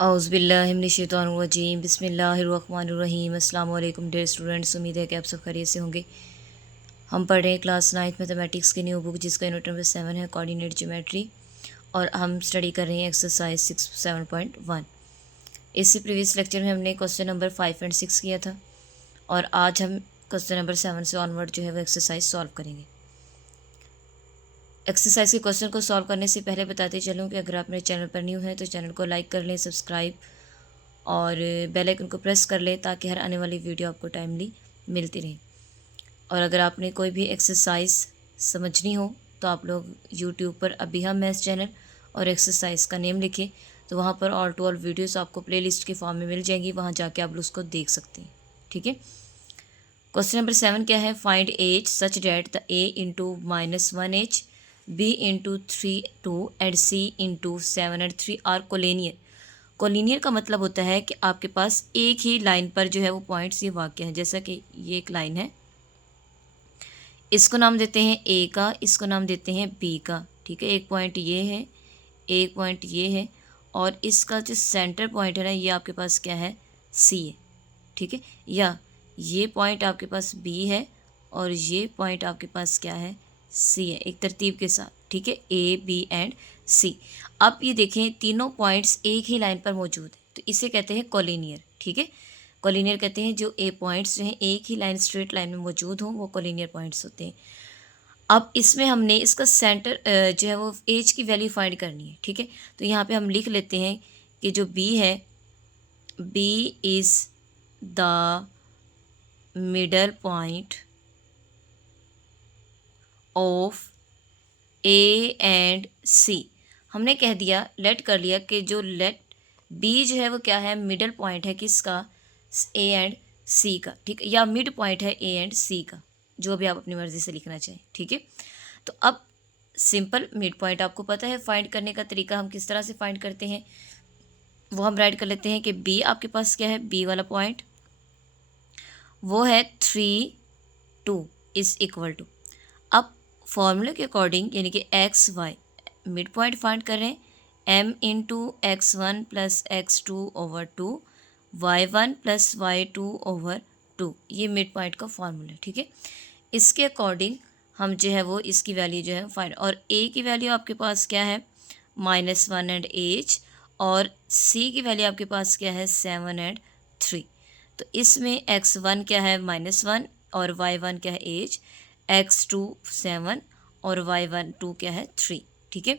औज़ुबिल्लाहिमिनश्शैतानिर्रजीम बिस्मिल्लाहिर्रहमानिर्रहीम अस्सलाम वालेकुम डियर स्टूडेंट्स। उम्मीद है कि आप सब खैरियत से होंगे। हम पढ़ रहे हैं क्लास 9th मैथमेटिक्स की न्यू बुक जिसका यूनिट नंबर 7 है कोऑर्डिनेट ज्योमेट्री, और हम स्टडी कर रहे हैं एक्सरसाइज 7.1। इससे प्रीवियस लेक्चर में हमने क्वेश्चन नंबर 5 एंड 6 किया था, और आज हम क्वेश्चन नंबर 7 से ऑनवर्ड जो है वो एक्सरसाइज सॉल्व करेंगे। एक्सरसाइज के क्वेश्चन को सॉल्व करने से पहले बताते चलूँ कि अगर आप मेरे चैनल पर न्यू हैं तो चैनल को लाइक कर लें, सब्सक्राइब और बेल आइकन को प्रेस कर लें ताकि हर आने वाली वीडियो आपको टाइमली मिलती रहे। और अगर आपने कोई भी एक्सरसाइज समझनी हो तो आप लोग यूट्यूब पर अबिहा मैथ्स चैनल और एक्सरसाइज का नेम लिखें तो वहाँ पर ऑल टू ऑल वीडियोस आपको प्लेलिस्ट के फॉर्म में मिल जाएंगी, वहाँ जाके आप लोग उसको देख सकते हैं। ठीक है। क्वेश्चन नंबर 7 क्या है? Find H such that the A into -1 h, B into 3 2 and C into 7 and 3 are collinear. Collinear का मतलब होता है कि आपके पास एक ही लाइन पर जो है वो पॉइंट्स ये वाक़ हैं। जैसा कि ये एक लाइन है, इसको नाम देते हैं ए का, इसको नाम देते हैं बी का। ठीक है, एक पॉइंट ये है, एक पॉइंट ये है, और इसका जो सेंटर पॉइंट है ना ये आपके पास क्या है? सी है। ठीक है, या ये पॉइंट आपके पास बी है और ये पॉइंट आपके पास क्या है? सी है, एक तरतीब के साथ। ठीक है, ए बी एंड सी। अब ये देखें तीनों पॉइंट्स एक ही लाइन पर मौजूद है तो इसे कहते हैं कोलिनियर। ठीक है, कोलिनियर कहते हैं जो ए पॉइंट्स जो हैं एक ही लाइन स्ट्रेट लाइन में मौजूद हों वो कोलिनियर पॉइंट्स होते हैं। अब इसमें हमने इसका सेंटर जो है वो एज की वैल्यू फाइंड करनी है। ठीक है, तो यहाँ पे हम लिख लेते हैं कि जो बी है, B is the middle point of A and C. हमने कह दिया, लेट कर लिया कि जो लेट बी जो है वो क्या है? मिडल पॉइंट है किसका? ए एंड सी का। ठीक है, या मिड पॉइंट है ए एंड सी का, जो भी आप अपनी मर्ज़ी से लिखना चाहें। ठीक है, तो अब सिंपल मिड पॉइंट आपको पता है, फाइंड करने का तरीका हम किस तरह से फाइंड करते हैं वो हम राइट कर लेते हैं कि बी आपके पास क्या है? बी वाला पॉइंट वो है 3 2 इज़ इक्वल टू। अब फॉर्मूले के अकॉर्डिंग यानी कि x y mid point find कर रहे हैं, M into x1 plus x2/2 y1 plus y2/2, ये मिड पॉइंट का फॉर्मूला है। ठीक है, इसके अकॉर्डिंग हम जो है वो इसकी वैल्यू जो है फाइंड, और ए की वैल्यू आपके पास क्या है? -1 एंड एच, और सी की वैल्यू आपके पास क्या है? 7 and 3। तो इसमें x1 क्या है? -1, और y1 क्या है? एज, x2 7 और y1 2 क्या है? 3। ठीक है,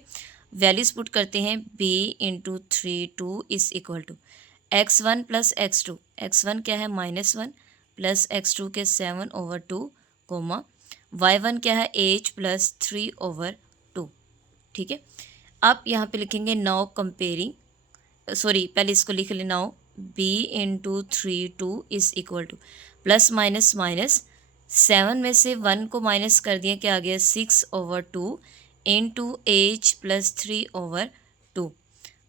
वैल्यूज पुट करते हैं, b into 3 2 is equal to x1 plus x2, x1 क्या है? -1 प्लस x2 के 7/2 कोमा y1 क्या है? h plus 3/2। ठीक है, आप यहाँ पे लिखेंगे नाउ कंपेयरिंग, सॉरी पहले इसको लिख लेना हो, b into 3 2 is equal two plus minus minus 7 में से 1 को माइनस कर दिया, क्या आ गया? 6/2 इंटू एच प्लस 3/2।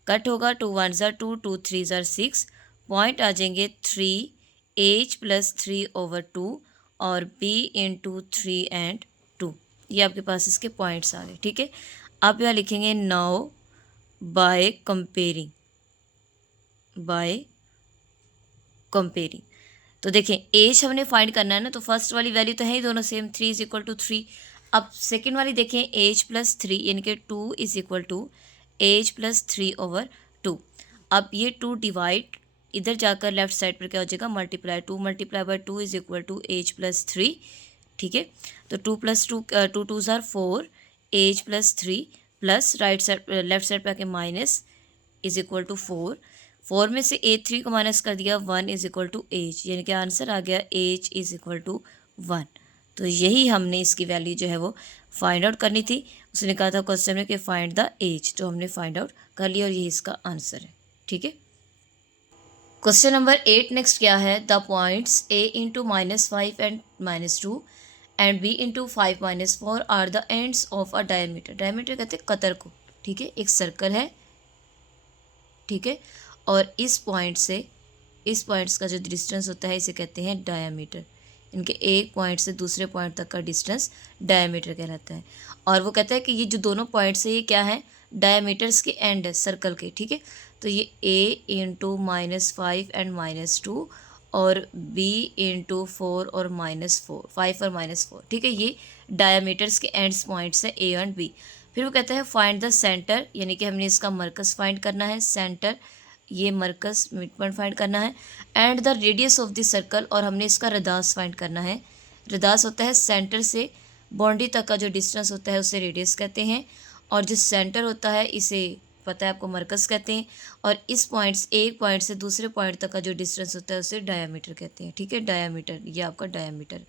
कट होगा, 2 1 ज़ा 2, 2 3 ज़ा 6, पॉइंट आ जाएंगे 3h प्लस 3/2 और b इंटू 3 and 2। ये आपके पास इसके पॉइंट्स आ गए। ठीक है, आप यहाँ लिखेंगे now by comparing, by comparing. तो देखें एज हमने फाइंड करना है ना, तो फर्स्ट वाली वैल्यू तो है ही दोनों सेम, 3 इज इक्वल टू 3। अब सेकेंड वाली देखें, एज प्लस 3 यानी कि 2 is equal to h plus 3/2। अब ये 2 डिवाइड इधर जाकर लेफ्ट साइड पर क्या हो जाएगा? Multiply, 2 multiply by 2 is equal to h plus 3। ठीक है, तो 2 प्लस 2 2 2 ज़ार 4, h plus 3 plus right side left side पर आके माइनस इज इक्वल टू 4। 4 में से 3 को माइनस कर दिया, 1 इज इक्वल टू एज, यानी कि आंसर आ गया एज इज इक्वल टू 1। तो यही हमने इसकी वैल्यू जो है वो फाइंड आउट करनी थी। उसने कहा था क्वेश्चन में कि फाइंड द एज, तो हमने फाइंड आउट कर लिया और यही इसका आंसर है। ठीक है, क्वेश्चन नंबर 8 नेक्स्ट क्या है? The points a into -5 and -2 and b into 5 -4 are the ends of a diameter. Diameter कहते हैं कतर को। ठीक है, एक सर्कल है। ठीक है, और इस पॉइंट्स का जो डिस्टेंस होता है इसे कहते हैं डायामीटर। इनके एक पॉइंट से दूसरे पॉइंट तक का डिस्टेंस डायामीटर कहलाता है। और वो कहता है कि ये जो दोनों पॉइंट्स है ये क्या है? डायमीटर्स के एंड है सर्कल के, ठीक है। तो ये a इंटू -5 एंड -2 और b इंटू 4 और -4, 5 और -4, ठीक है। ये डायमीटर्स के एंड्स पॉइंट्स हैं a एंड b। फिर वो कहता है फाइंड द सेंटर, यानी कि हमने इसका मरकज़ फाइंड करना है, सेंटर ये मरकज़ मिड पॉइंट फाइंड करना है, and the radius of the circle, और हमने इसका रदास फाइंड करना है। रदास होता है सेंटर से बाउंड्री तक का जो डिस्टेंस होता है उसे रेडियस कहते हैं, और जो सेंटर होता है इसे पता है आपको मरकज़ कहते हैं, और इस पॉइंट्स एक पॉइंट से दूसरे पॉइंट तक का जो डिस्टेंस होता है उसे डायामीटर कहते हैं, ठीक है। डायामीटर, ये आपका डायामीटर।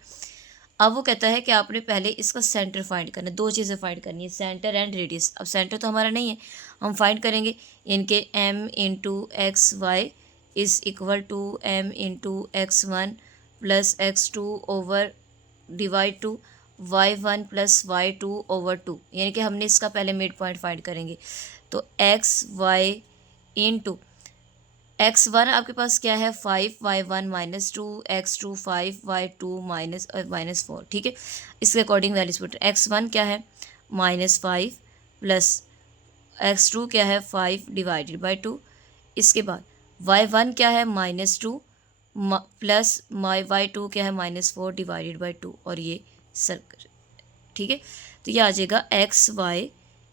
अब वो कहता है कि आपने पहले इसका सेंटर फाइंड करना है, दो चीज़ें फाइंड करनी है, सेंटर एंड रेडियस। अब सेंटर तो हमारा नहीं है, हम फाइंड करेंगे इनके m into x y is equal to m into x1 plus x2 over divide two y1 plus y2 over 2, यानी कि हमने इसका पहले मिड पॉइंट फाइंड करेंगे। तो एक्स वाई इंटू x1 आपके पास क्या है 5, y1 -2, x2 5, y2 -4, ठीक है। इसके अकॉर्डिंग वैल्यूज पुट, x1 क्या है -5 प्लस x2 क्या है 5 डिवाइडेड बाई 2। इसके बाद y1 क्या है -2 प्लस y2 क्या है -4 डिवाइडेड बाई 2, और ये सर्कल, ठीक है। तो ये आ जाएगा x y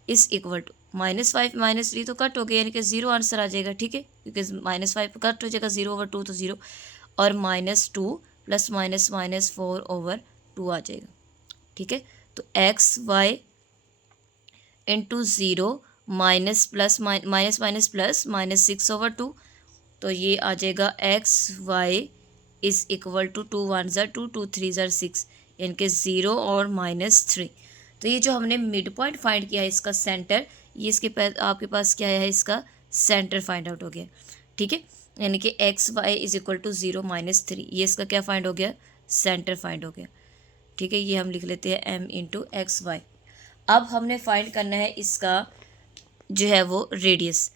is equal to -5 -3 तो कट हो गया, यानी कि 0 आंसर आ जाएगा, ठीक है, क्योंकि -5 कट हो जाएगा, 0 ओवर 2 तो 0, और -2 प्लस -4 ओवर 2 आ जाएगा, ठीक है। तो x y into 0 minus plus minus minus plus -6 over 2, तो ये आ जाएगा x y is equal to 2 1 ज़ा 2 2 3 ज़ा 6, यानी कि 0 और -3। तो ये जो हमने मिड पॉइंट फाइंड किया है इसका सेंटर, ये इसके आपके पास क्या है, इसका सेंटर फाइंड आउट हो गया, ठीक है। यानी कि x y is equal to 0 -3, ये इसका क्या फाइंड हो गया, सेंटर फाइंड हो गया, ठीक है। ये हम लिख लेते हैं m इंटू एक्स वाई। अब हमने फाइंड करना है इसका जो है वो रेडियस।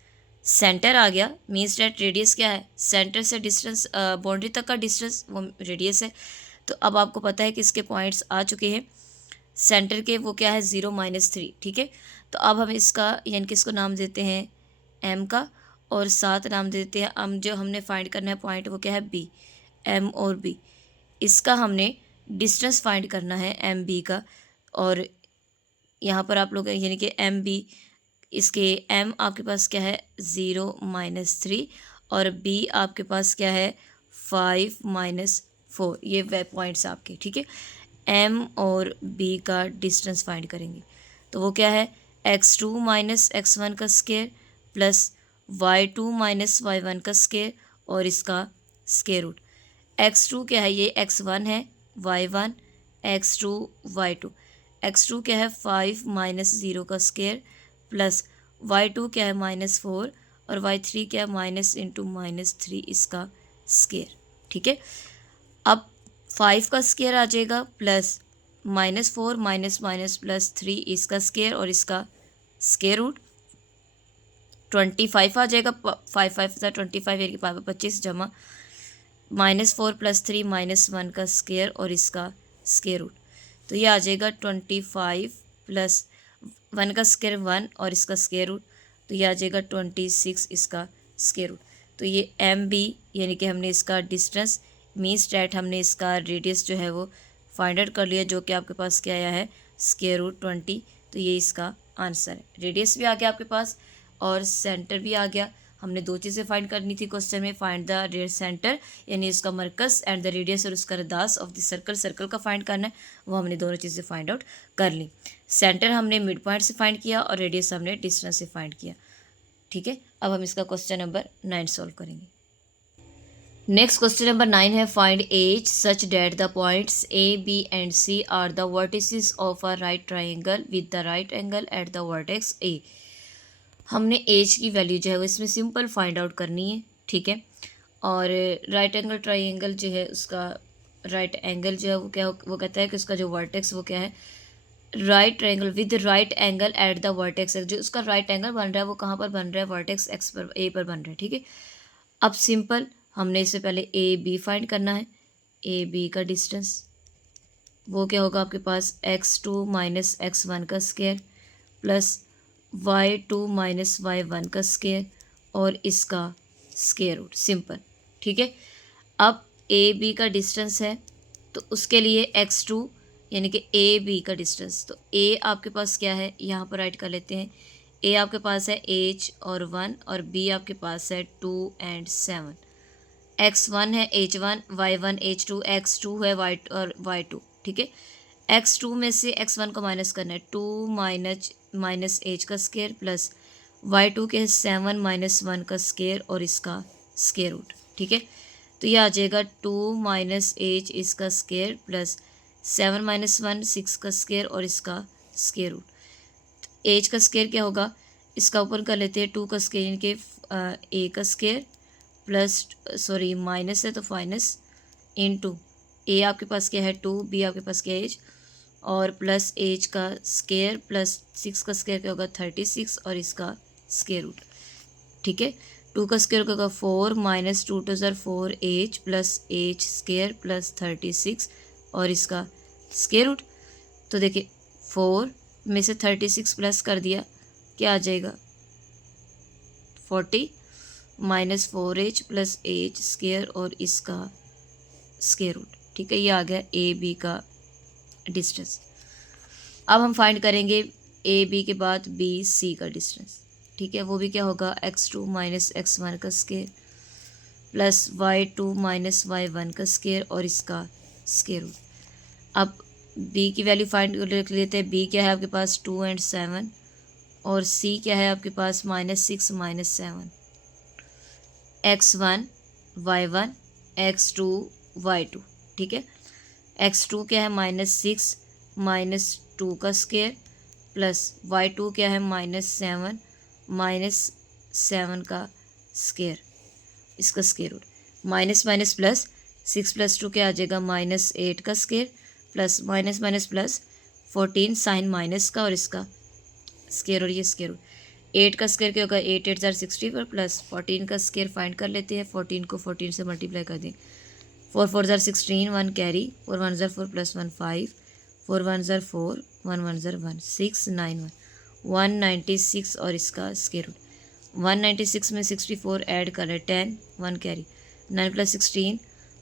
सेंटर आ गया, मीन्स डैट रेडियस क्या है, सेंटर से डिस्टेंस बाउंड्री तक का डिस्टेंस वो रेडियस है। तो अब आपको पता है कि इसके पॉइंट्स आ चुके हैं सेंटर के, वो क्या है 0 -3, ठीक है। तो अब हम इसका यानी कि इसको नाम देते हैं m का, और साथ नाम देते हैं हम जो हमने फाइंड करना है पॉइंट वो क्या है b, m और b। इसका हमने डिस्टेंस फाइंड करना है एम बी का, और यहाँ पर आप लोग यानी कि एम बी, इसके m आपके पास क्या है 0 -3 और b आपके पास क्या है 5 -4, ये वे पॉइंट्स आपके, ठीक है। m और b का डिस्टेंस फाइंड करेंगे, तो वो क्या है x2 - x1 का स्क्वायर प्लस y2 - y1 का स्क्वायर और इसका स्क्वायर रूट। x2 क्या है, ये x1 है, y1 x2 y2, x2 क्या है 5 -0 का स्क्वायर प्लस y2 क्या है -4 और y3 क्या है -3 इसका स्क्वायर, ठीक है। अब 5 का स्क्वायर आ जाएगा प्लस -4 प्लस 3 इसका स्क्वायर और इसका स्क्वायर रूट 25 आ जाएगा, 5 5 25 यानी कि 25 जमा -4 प्लस 3 -1 का स्क्वायर और इसका स्क्वायर रूट, तो ये आ जाएगा 25 प्लस 1 का स्क्वायर 1 और इसका स्क्वायर रूट, तो ये आ जाएगा 26 इसका स्क्वायर रूट। तो ये एम बी यानी कि हमने इसका डिस्टेंस मीन्स डैट हमने इसका रेडियस जो है वो फाइंड आउट कर लिया, जो कि आपके पास क्या आया है स्क्वायर रूट 20। तो ये इसका आंसर है, रेडियस भी आ गया आपके पास और सेंटर भी आ गया। हमने दो चीज़ें फाइंड करनी थी क्वेश्चन में, फाइंड द रेड सेंटर यानी इसका मरकस एंड द रेडियस और उसका रदास ऑफ द सर्कल, सर्कल का फाइंड करना है, वो हमने दोनों चीज़ें फाइंड आउट कर ली। सेंटर हमने मिड पॉइंट से फाइंड किया और रेडियस हमने डिस्टेंस से फाइंड किया, ठीक है। अब हम इसका क्वेश्चन नंबर 9 सॉल्व करेंगे। नेक्स्ट क्वेश्चन नंबर 9 है find h such that the points A B and C are the vertices of a right triangle with the right angle at the vertex A. हमने h की value जो है वो इसमें simple find out करनी है, ठीक है। और राइट एंगल ट्राइंगल जो है उसका राइट एंगल जो है वो क्या वो कहता है कि उसका जो वर्टेक्स वो क्या है right triangle with right angle at the vertex, जो उसका राइट एंगल बन रहा है वो कहाँ पर बन रहा है, वर्टेक्स एक्स पर ए पर बन रहा है, ठीक है। अब सिंपल हमने इससे पहले ए बी फाइंड करना है, ए बी का डिस्टेंस वो क्या होगा आपके पास x2 - x1 का square plus y2 minus y1 का स्केयर और इसका स्केयर रूट, सिंपल। ठीक है, अब ए बी का डिस्टेंस है तो उसके लिए x2 यानी कि ए बी का डिस्टेंस, तो ए आपके पास क्या है, यहाँ पर राइट कर लेते हैं। ए आपके पास है h और 1 और बी आपके पास है 2 एंड 7। x1 है h1, y1 h2, x2 है y और y2। ठीक है, x2 में से x1 को माइनस करना है, 2 माइनस h का स्केयर प्लस y2 के 7 माइनस 1 का स्केयर और इसका स्केयर रूट। ठीक है, तो ये आ जाएगा 2 माइनस h इसका स्केयर प्लस 7 माइनस 1 6 का स्केयर और इसका स्केयर रूट। एच का स्केयर क्या होगा, इसका ऊपर कर लेते हैं 2 का स्केयर यानी कि ए का स्केयर प्लस, सॉरी माइनस है तो माइनस, इनटू ए आपके पास क्या है 2, बी आपके पास क्या है एच, और प्लस एच का स्केयर प्लस 6 का स्केयर क्या होगा 36 और इसका स्केयर रूट। ठीक है, 2 का स्केयर होगा 4 माइनस 2 टू ज़र 4 H plus H square plus 36 और इसका स्केयर रूट। तो देखिए 4 में से 36 प्लस कर दिया, क्या आ जाएगा 40 minus 4h plus H square और इसका स्केयर रूट। ठीक है, ये आ गया ए बी का डिस्टेंस। अब हम फाइंड करेंगे ए बी के बाद बी सी का डिस्टेंस। ठीक है, वो भी क्या होगा x2 माइनस x1 का square plus y2 minus y1 का स्केयर और इसका स्केयर रूट। अब b की वैल्यू फाइंड कर लेते हैं। b क्या है आपके पास 2 एंड 7 और c क्या है आपके पास -6 -7। x1 y1 x2 y2। ठीक है, x2 क्या है -6 -2 का स्केयर प्लस y2 क्या है -7 का स्केयर, इसका square root. Minus minus plus 6 plus 2 क्या आ जाएगा -8 का square plus minus minus plus 14 sign minus का और इसका स्केयर और ये स्केयर रूट। 8 का स्केयर क्या होगा 8 8 ज़ार 64 प्लस 14 का स्केयर फाइंड कर लेते हैं। 14 को 14 से मल्टीप्लाई कर दें, 4 4 ज़ार 16 1 कैरी 4 1 ज़ार 4 प्लस 1 5 4 1 ज़ार 4 1 1 ज़ार 1 6 9 196 और इसका स्केयर रूट। 196 में 64 ऐड कर रहे 10 1 कैरी 9 प्लस 16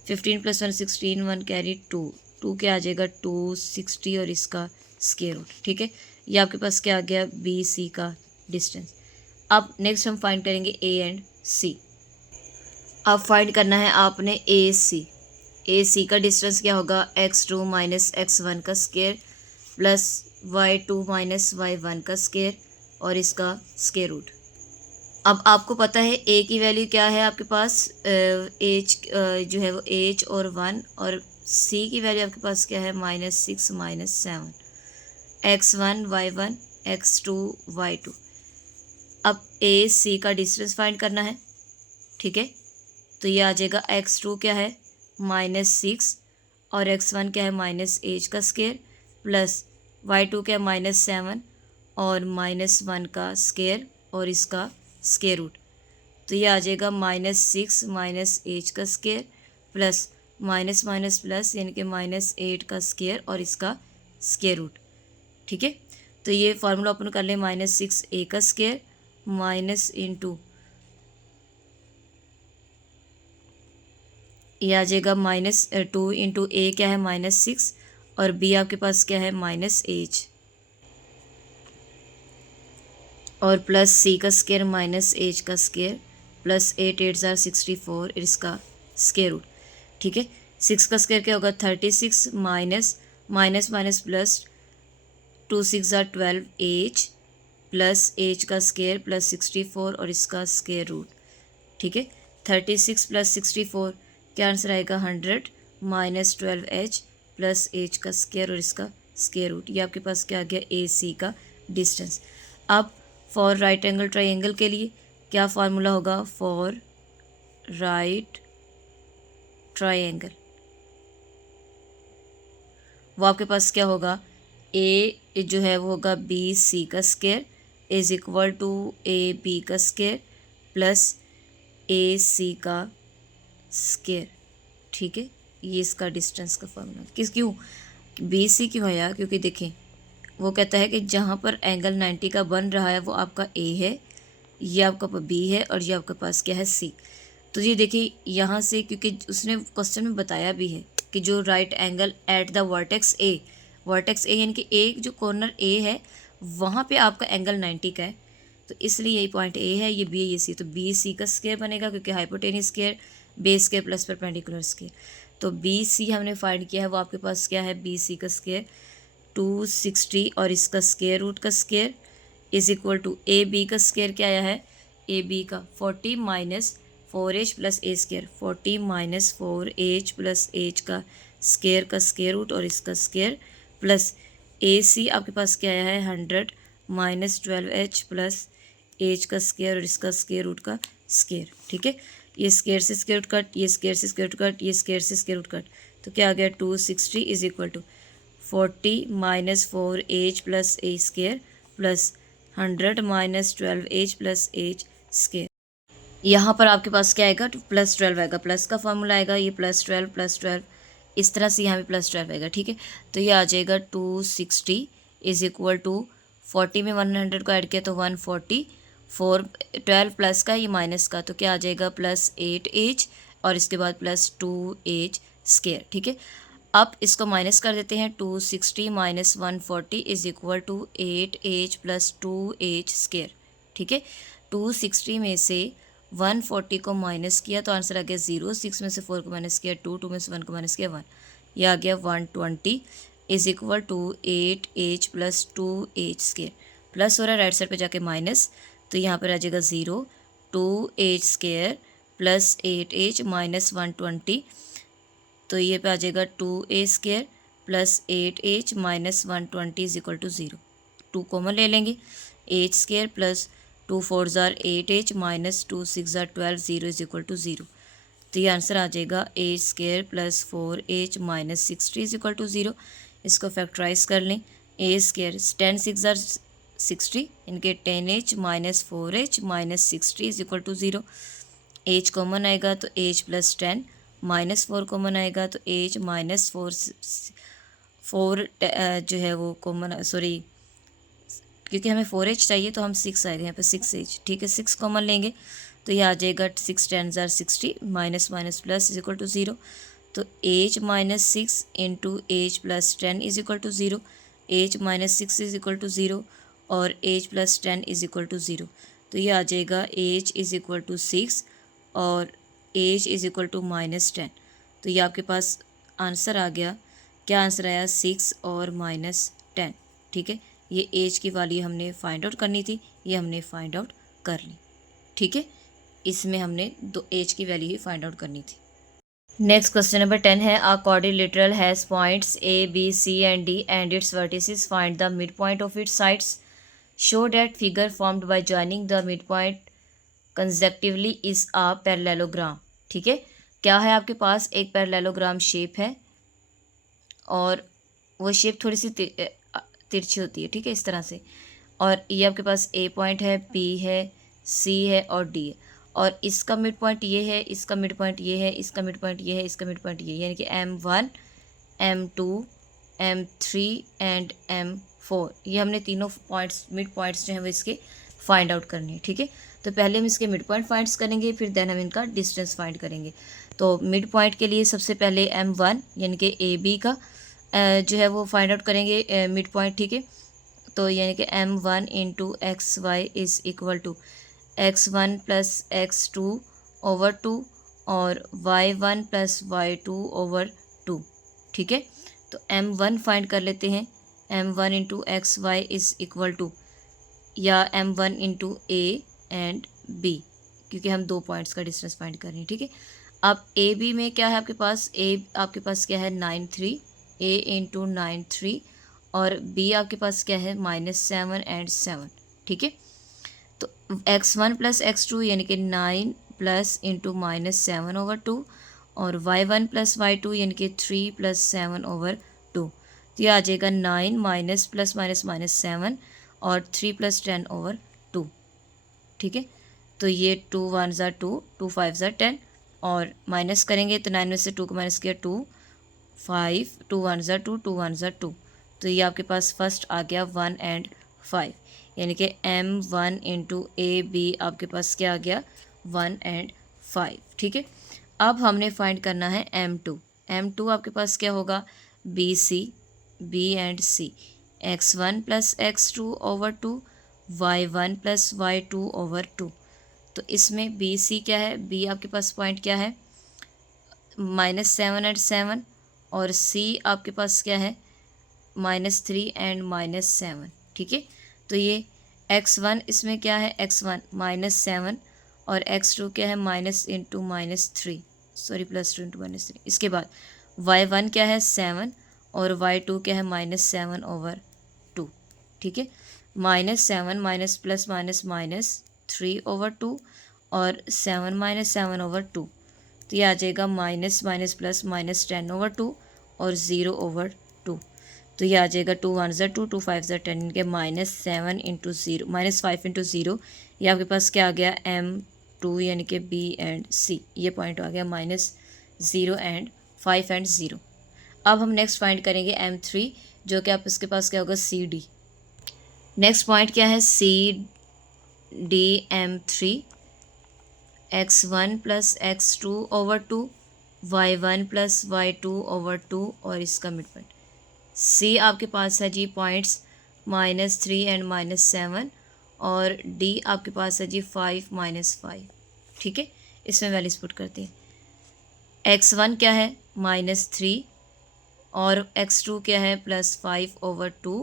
15 प्लस 1 16 1 कैरी 2 क्या आ जाएगा 260 और इसका स्केयर रूट। ठीक है, ये आपके पास क्या आ गया बी सी का डिस्टेंस। अब नेक्स्ट हम फाइंड करेंगे ए एंड सी। अब फाइंड करना है आपने ए सी का डिस्टेंस क्या होगा x2 माइनस x1 का square plus y2 minus y1 का स्केयर और इसका स्केयर रूट। अब आपको पता है ए की वैल्यू क्या है आपके पास एच जो है वो एच और 1 और सी की वैल्यू आपके पास क्या है -6 -7 x1 y1 x2 y2। अब ए सी का डिस्टेंस फाइंड करना है। ठीक है, तो ये आ जाएगा x2 क्या है -6 और x1 क्या है -8 का स्केयर प्लस y2 क्या है -7 और -1 का स्केयर और इसका स्केयर रूट। तो ये आ जाएगा -6 -8 का square plus minus minus plus यानी कि -8 का स्केयर और इसका स्केयर रूट। ठीक है, तो ये फार्मूला ओपन कर ले -6 ए का स्केयर माइनस इंटू ये आ जाएगा -2 इंटू ए क्या है -6 और बी आपके पास क्या है -8 और प्लस सी का स्केयर -8 का स्केयर प्लस 8 8 ज़ार 64 इसका स्केयर रूट। ठीक है, 6 का स्केयर क्या होगा 36 माइनस माइनस माइनस प्लस 2 6 ज़ार 12 एच प्लस एच का स्केयर प्लस 64 और इसका स्केयर रूट। ठीक है, 36 प्लस 64 क्या आंसर आएगा 100 -12h प्लस एच का स्केयर और इसका स्केयर रूट। ये आपके पास क्या आ गया ए सी का डिस्टेंस। अब फॉर राइट एंगल ट्राइंगल के लिए क्या फार्मूला होगा फॉर राइट ट्राइंगल, वो आपके पास क्या होगा ए जो है वो होगा बी सी का square is equal to A B का स्केयर प्लस ए सी का स्केयर। ठीक है, ये इसका डिस्टेंस का फॉर्मूला क्यों बी सी क्यों है यार, क्योंकि देखें वो कहता है कि जहाँ पर एंगल 90 का बन रहा है वो आपका ए है, ये आपका बी है और ये आपके पास क्या है सी। तो ये देखिए यहाँ से, क्योंकि उसने क्वेश्चन में बताया भी है कि जो right angle at the vertex ए यानी कि एक जो कॉर्नर ए है वहाँ पे आपका एंगल 90 का है, तो इसलिए यही पॉइंट ए है, ये बी है, ये सी। तो बी सी का स्क्वायर बनेगा क्योंकि hypotenuse square base square plus perpendicular square. तो बी सी हमने फाइंड किया है, वो आपके पास क्या है, बी सी का स्क्वायर 260 और इसका स्क्वायर रूट का square is equal to A B का स्क्वायर क्या आया है, ए बी का 40 माइनस 4h प्लस ए square, 40 minus 4h plus H का स्क्वायर रूट और इसका स्क्वायर प्लस ए सी आपके पास क्या आया है 100 माइनस 12h प्लस एच का स्क्वायर और इसका स्क्वायर रूट का स्क्वायर। ठीक है, ये स्क्वायर से स्क्वायर रूट कट, ये स्क्वायर से स्क्वायर रूट कट, ये स्क्वायर से स्क्वायर रूट कट, तो क्या आ गया 260 is equal to 40 minus 4h plus A square plus 100 minus 12h plus h square. यहाँ पर आपके पास क्या आएगा, +12 आएगा, प्लस का फॉर्मूला आएगा, ये +12 इस तरह से यहाँ भी +12 आएगा। ठीक है, तो ये आ जाएगा 260 इज इक्वल टू 40 में 100 को ऐड किया तो 140, 12 प्लस का ये माइनस का, तो क्या आ जाएगा +8h और इसके बाद +2h स्क्वायर। ठीक है, अब इसको माइनस कर देते हैं, 260 minus 140 is equal to 8h plus 2h square. ठीक है, 260 में से 140 को माइनस किया तो आंसर आ गया 0, 6 में से 4 को माइनस किया 2, 2 में से 1 को माइनस किया 1, ये आ गया 120 is equal to 8h plus 2h square. Plus हो रहा है राइट साइड पे जाके माइनस, तो यहाँ पर आ जाएगा 0, 2h square plus 8h minus 120, तो ये पे आ जाएगा 2a square plus 8h minus 120 is equal to 0। 2 common ले लेंगे, h स्क्वायर प्लस 2 4 ज़ार 8h माइनस 2 6 ज़ार 12, 0 इज इक्वल टू 0। तो ये आंसर आ जाएगा h square plus 4h minus 60 is equal to 0। इसको फैक्टराइज कर लें, a स्क्वायर 10 6 ज़ार 60 इनके 10h minus 4h minus 60 is equal to 0। h common आएगा तो h प्लस 10 माइनस 4 कॉमन आएगा तो h माइनस 4 जो है वो कॉमन, सॉरी क्योंकि हमें 4h चाहिए तो हम 6 आएगा यहाँ पे 6h। ठीक है, 6 कॉमन लेंगे तो ये आ जाएगा 6 10 ज़ार 60 minus minus plus is equal to 0। तो h minus 6 into h plus 10 is equal to 0, h minus 6 is equal to 0 और h plus 10 is equal to 0। तो ये आ जाएगा h इज इक्वल टू 6 और h is equal to minus 10। तो ये आपके पास आंसर आ गया, क्या आंसर आया 6 और माइनस 10। ठीक है, ये h की वैल्यू हमने फाइंड आउट करनी थी, ये हमने फाइंड आउट कर ली। ठीक है, इसमें हमने h की वैल्यू ही फाइंड आउट करनी थी। नेक्स्ट क्वेश्चन नंबर 10 है, अ quadrilateral has points A, B, C and D and its vertices, find the midpoint of its sides, show that figure formed by joining the midpoint consecutively is a parallelogram। ठीक है, क्या है आपके पास एक parallelogram shape है और वो shape थोड़ी सी तिरछी होती है। ठीक है, इस तरह से, और ये आपके पास A पॉइंट है, B है, C है और D है, और इसका मिड पॉइंट ये है, इसका मिड पॉइंट ये है, इसका मिड पॉइंट ये है, इसका मिड पॉइंट ये है, यानी कि M1 M2 M3 and M4, ये हमने तीनों पॉइंट्स मिड पॉइंट्स जो हैं वो इसके फाइंड आउट करने हैं। ठीक है, तो पहले हम इसके मिड पॉइंट फाइंड्स करेंगे, फिर देन हम इनका डिस्टेंस फाइंड करेंगे। तो मिड पॉइंट के लिए सबसे पहले M1 यानी कि AB का जो है वो फाइंड आउट करेंगे मिड पॉइंट। ठीक है, तो यानी कि M1 into XY is equal to X1 plus X2 over 2 और Y1 प्लस Y2 ओवर 2। ठीक है, तो M1 फाइंड कर लेते हैं, M1 into XY is equal to, या M1 into A and B, क्योंकि हम 2 पॉइंट्स का डिस्टेंस फाइंड कर रहे हैं। ठीक है, अब AB में क्या है आपके पास, आपके पास क्या है 93, A इंटू 93 और B आपके पास क्या है -7 एंड 7। ठीक है, तो X1 प्लस X2 यानी कि 9 प्लस इंटू -7 ओवर 2 और Y1 प्लस Y2 यानी कि 3 प्लस 7 ओवर 2। तो ये आ जाएगा 9 माइनस प्लस माइनस माइनस 7 और 3 प्लस 10 ओवर 2। ठीक है, तो ये 2 1 ज़ा 2, 2 5 ज़ा 10 और माइनस करेंगे तो 9 में से 2 को माइनस किया 2 5, 2 1 ज़ा 2, 2 1 ज़ा 2, तो ये आपके पास फर्स्ट आ गया 1 एंड 5, यानी कि M1 इंटू AB आपके पास क्या आ गया 1 एंड 5। ठीक है, अब हमने फाइंड करना है M2। M2 आपके पास क्या होगा BC, B and C, x1 plus x2 over 2, y1 plus y2 over 2। तो इसमें BC क्या है, B आपके पास पॉइंट क्या है -7 एंड 7, और C आपके पास क्या है -3 एंड -7। ठीक है, तो ये x1 इसमें क्या है x1 -7 और x2 क्या है -3, सॉरी +2 इंटू -3। इसके बाद y1 क्या है 7 और y2 क्या है -7 ओवर 2। ठीक है, -7 माइनस प्लस माइनस -3 ओवर 2 और 7 - 7 ओवर 2। तो ये आ जाएगा माइनस माइनस प्लस -10 ओवर 2 और 0 ओवर 2। तो ये आ जाएगा 2 1 ज़ा 2, 2 5 ज़ा 10, इनके -7 इंटू 0 -5 इंटू 0। ये आपके पास क्या आ गया M2 यानी कि B एंड C, ये पॉइंट आ गया -0 एंड 5 एंड 0। अब हम नेक्स्ट फाइंड करेंगे M3, जो कि आप इसके पास क्या होगा CD। नेक्स्ट पॉइंट क्या है CD M3, x1 plus x2 over 2, y1 plus y2 over 2 और इसका मिड पॉइंट C आपके पास है जी पॉइंट्स -3 एंड -7, और D आपके पास है जी 5 -5। ठीक है, इसमें वैल्यूज पुट करते हैं। x1 क्या है -3 और x2 क्या है +5 ओवर 2,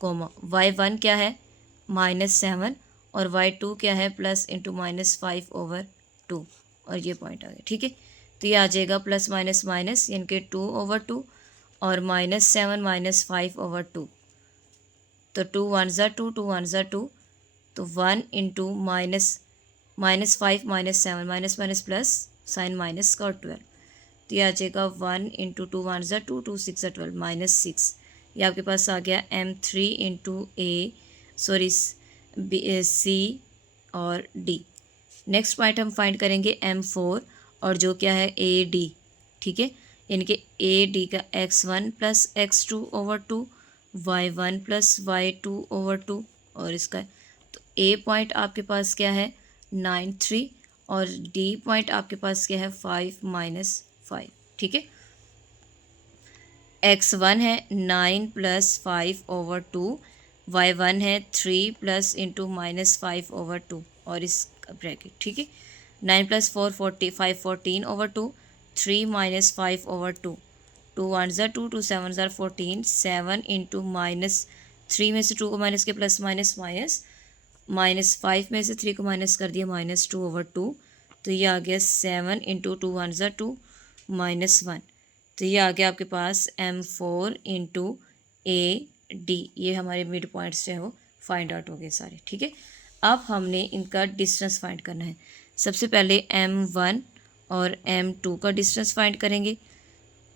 y1 क्या है -7 और y2 क्या है प्लस इंटू -5 ओवर 2, और ये पॉइंट आ गया। ठीक है, तो ये आ जाएगा प्लस माइनस माइनस यानी कि 2 ओवर 2 और -7 -5 ओवर 2। तो 2 1 ज़ा 2, 2 1 ज़ा 2, तो 1 into -5 -7 minus minus plus sign minus का 12। तो ये आ जाएगा 1 इंटू 2 1 ज़ा 2, 2 6 ज़ा 12 -6। ये आपके पास आ गया M3 इंटू C और D। नेक्स्ट पॉइंट हम फाइंड करेंगे M4, और जो क्या है AD। ठीक है, यानी कि AD का x1 plus x2 over 2, y1 plus y2 over 2 और इसका, तो A पॉइंट आपके पास क्या है 9 3 और D पॉइंट आपके पास क्या है 5 -5। ठीक है, x1 है 9 प्लस 5 ओवर 2, y1 है 3 प्लस इंटू -5 ओवर 2 और इस ब्रैकेट। ठीक है, 9 + 4 5 14 ओवर 2, 3 - 5 ओवर 2, 2 1 ज़ा 2, 2 7 ज़ा 14, 7 इंटू -3 में से 2 को माइनस के प्लस माइनस माइनस -5 में से 3 को माइनस कर दिया -2 ओवर 2। तो ये आ गया 7 इंटू 2 1 ज़ा 2 -1। तो ये आ गया आपके पास M4 इंटू AD। ये हमारे मिड पॉइंट्स जो है वो फाइंड आउट हो गए सारे। ठीक है, अब हमने इनका डिस्टेंस फाइंड करना है। सबसे पहले M1 और M2 का डिस्टेंस फाइंड करेंगे।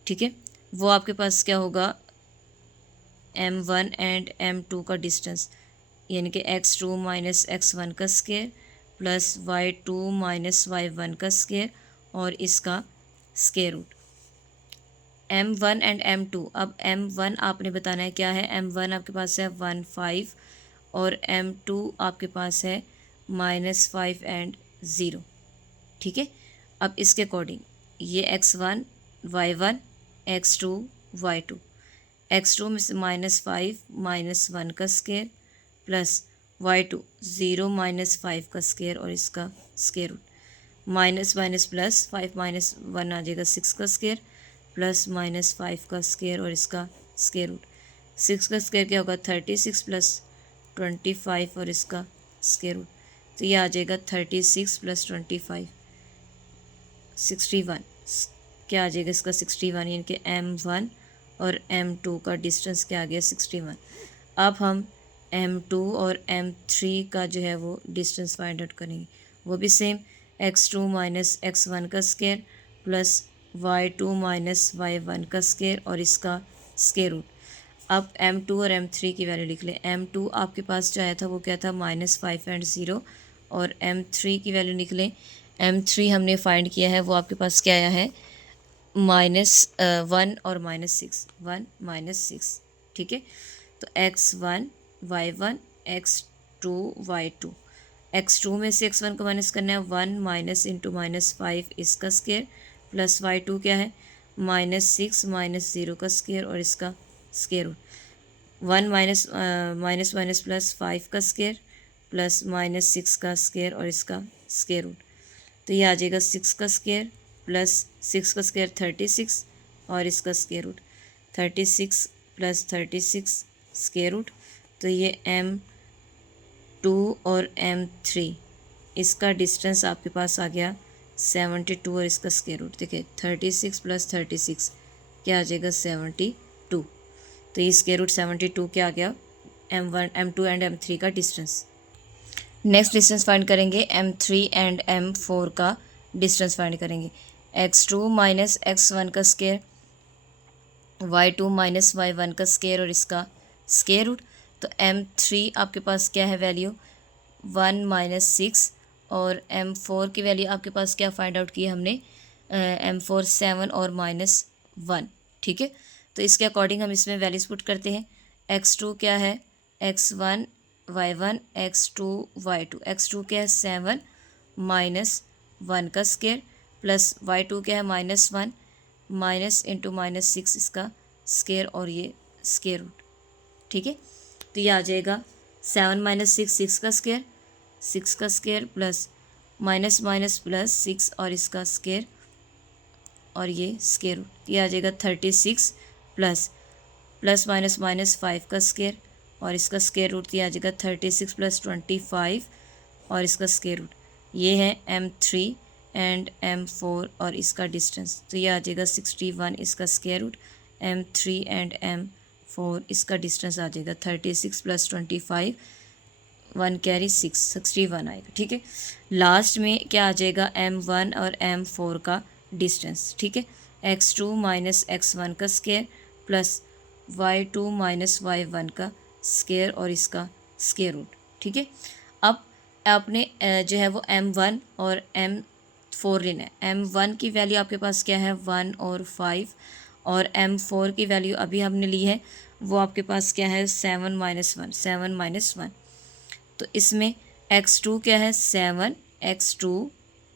ठीक है, वो आपके पास क्या होगा M1 एंड M2 का डिस्टेंस, यानी कि x2 माइनस x1 का square plus y2 minus y1 का स्क्वायर और इसका square root. M1 and M2, अब M1 आपने बताना है क्या है। M1 आपके पास है 1 5 और M2 आपके पास है -5 एंड 0। ठीक है, अब इसके अकॉर्डिंग ये x1 y1 x2 y2, x2 में से -5 -1 का स्क्वायर प्लस y2 0 -5 का स्क्वायर और इसका square root, minus minus plus 5 -1 आ जाएगा 6 का स्क्वायर प्लस -5 का स्क्वायर और इसका स्क्वायर रूट। 6 का स्क्वायर क्या होगा 36 प्लस 25 और इसका स्क्वायर रूट। तो ये आ जाएगा 36 प्लस 25 61। क्या आ जाएगा इसका 61, यानी कि M1 और M2 का डिस्टेंस क्या आ गया 61। अब हम M2 और M3 का जो है वो डिस्टेंस फाइंड आउट करेंगे। वो भी सेम x2 माइनस x1 का square plus y2 minus y1 का स्क्वायर और इसका स्क्वायर रूट। अब M2 और M3 की वैल्यू लिख लें। M2 आपके पास जो आया था वो क्या था -5 एंड 0, और M3 की वैल्यू निकलें। M3 हमने फाइंड किया है, वो आपके पास क्या आया है -1 और -6, 1 - 6। ठीक है। तो x1 y1 x2 y2, x2 में से x1 को माइनस करना है, 1 माइनस इंटू -5 इसका स्केयर प्लस y2 क्या है -6 -0 का स्केयर और इसका square root, 1 minus minus minus plus 5 का स्केयर प्लस -6 का स्केयर और इसका स्केयर रूट। तो ये आ जाएगा 6 का स्केयर प्लस 6 का स्केयर 36 और इसका square root 36 plus 36 square root. तो ये m2 और m3 इसका डिस्टेंस आपके पास आ गया 72 और इसका स्केयर रूट देखिए 36 प्लस 36 क्या आ जाएगा 72। तो ये स्केयर रूट 72 क्या आ गया m1 m2 एंड m3 का डिस्टेंस। नेक्स्ट डिस्टेंस फाइंड करेंगे m3 एंड m4 का डिस्टेंस फाइंड करेंगे। x2 माइनस x1 का स्केयर, y2 माइनस y1 का स्केयर और इसका स्केयर रूट। तो m3 आपके पास क्या है वैल्यू 1 माइनस 6 और m4 की वैल्यू आपके पास क्या फाइंड आउट की हमने m4 7 और -1, ठीक है। तो इसके अकॉर्डिंग हम इसमें वैल्यूज पुट करते हैं। x2 क्या है x1 y1 x2 y2, x2 क्या है 7 -1 का स्केयर प्लस y2 क्या है -1 माइनस इंटू -6 इसका स्केयर और ये स्केयर रूट, ठीक है। तो ये आ जाएगा 7 माइनस 6 6 का स्केयर, 6 का square plus minus minus plus 6 और इसका स्केयर और ये स्केयर रूट। ये आ जाएगा 36 प्लस प्लस माइनस माइनस 5 का स्केयर और इसका स्केयर रूट। ये आ जाएगा 36 प्लस 25 और इसका स्केयर रूट। ये है m3 एंड m4 और इसका डिस्टेंस। तो ये आ जाएगा 61 इसका square root, m3 and m4 इसका डिस्टेंस आ जाएगा 36 प्लस 25 1 कैरी 61 आएगा, ठीक है। लास्ट में क्या आ जाएगा m1 और m4 का डिस्टेंस, ठीक है। x2 माइनस x1 का square plus y2 minus y1 का स्केयर और इसका स्केयर रूट, ठीक है। अब आपने जो है वो m1 और m4 लेना है। m1 की वैल्यू आपके पास क्या है 1 और 5 और m4 की वैल्यू अभी हमने ली है वो आपके पास क्या है 7 माइनस 1। तो इसमें x2 क्या है 7 x2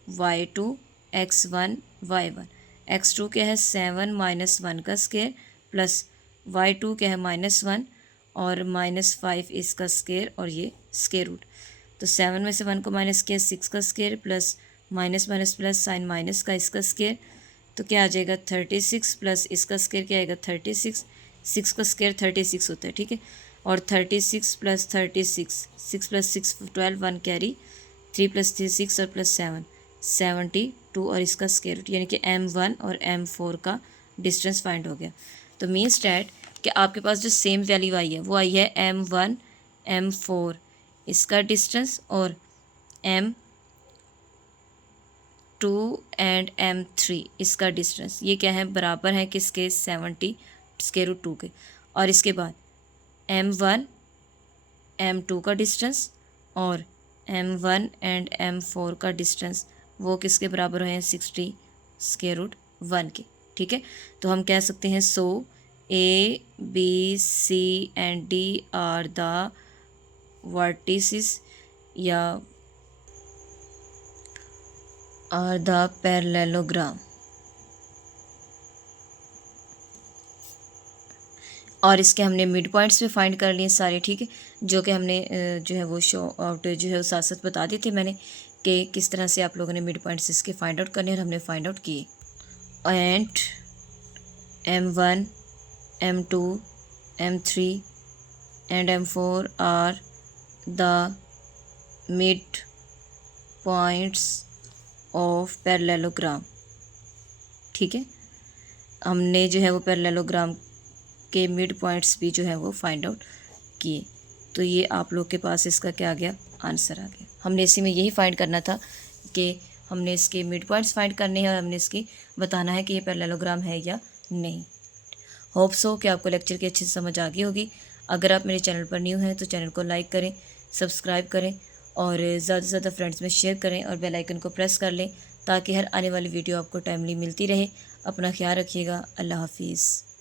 y2 x1 y1, x2 क्या है 7 -1 का स्केयर प्लस y2 क्या है -1 और -5 इसका स्केयर और ये स्केयर रूट। तो 7 में से 1 को माइनस किया 6 का square plus minus minus plus sign minus का इसका स्केयर। तो क्या आ जाएगा 36 प्लस इसका स्केयर क्या आएगा 36, 6 का स्केयर 36 होता है, ठीक है। और 36 प्लस 36 6 प्लस 6 12 1 कैरी 3 प्लस 3 6 और प्लस 7 72 और इसका स्केयर रूट, यानी कि m1 और m4 का डिस्टेंस फाइंड हो गया। तो मीन्स डैट कि आपके पास जो सेम वैल्यू आई है वो आई है m1 m4 इसका डिस्टेंस और m2 एंड m3 इसका डिस्टेंस। ये क्या है बराबर है किसके 70 स्क्वायर रूट 2 के। और इसके बाद m1 m2 का डिस्टेंस और m1 एंड m4 का डिस्टेंस वो किसके बराबर हैं 60 स्क्वायर रूट 1 के, ठीक है। तो हम कह सकते हैं so A B C and D are the vertices या आर द पैरेललोग्राम। और इसके हमने मिड पॉइंट्स भी फाइंड कर लिए सारे, ठीक है, जो कि हमने जो है वो शो आउट जो है साथ साथ बता दी थी मैंने कि किस तरह से आप लोगों ने मिड पॉइंट्स इसके फाइंड आउट करने और हमने फाइंड आउट किए। And m1 m2 m3 and m4 are the mid points of parallelogram, ठीक है। हमने जो है वो पैरेललोग्राम के मिड पॉइंट्स भी जो है वो फाइंड आउट किए। तो ये आप लोग के पास इसका क्या आ गया आंसर आ गया। हमने इसी में यही फाइंड करना था कि हमने इसके मिड पॉइंट्स फाइंड करने हैं और हमने इसकी बताना है कि ये पैरेललोग्राम है या नहीं। होप सो कि आपको लेक्चर की अच्छी समझ आ गई होगी। अगर आप मेरे चैनल पर न्यू हैं तो चैनल को लाइक करें, सब्सक्राइब करें और ज़्यादा से ज़्यादा फ्रेंड्स में शेयर करें और बेल आइकन को प्रेस कर लें ताकि हर आने वाली वीडियो आपको टाइमली मिलती रहे। अपना ख्याल रखिएगा। अल्लाह हाफिज़।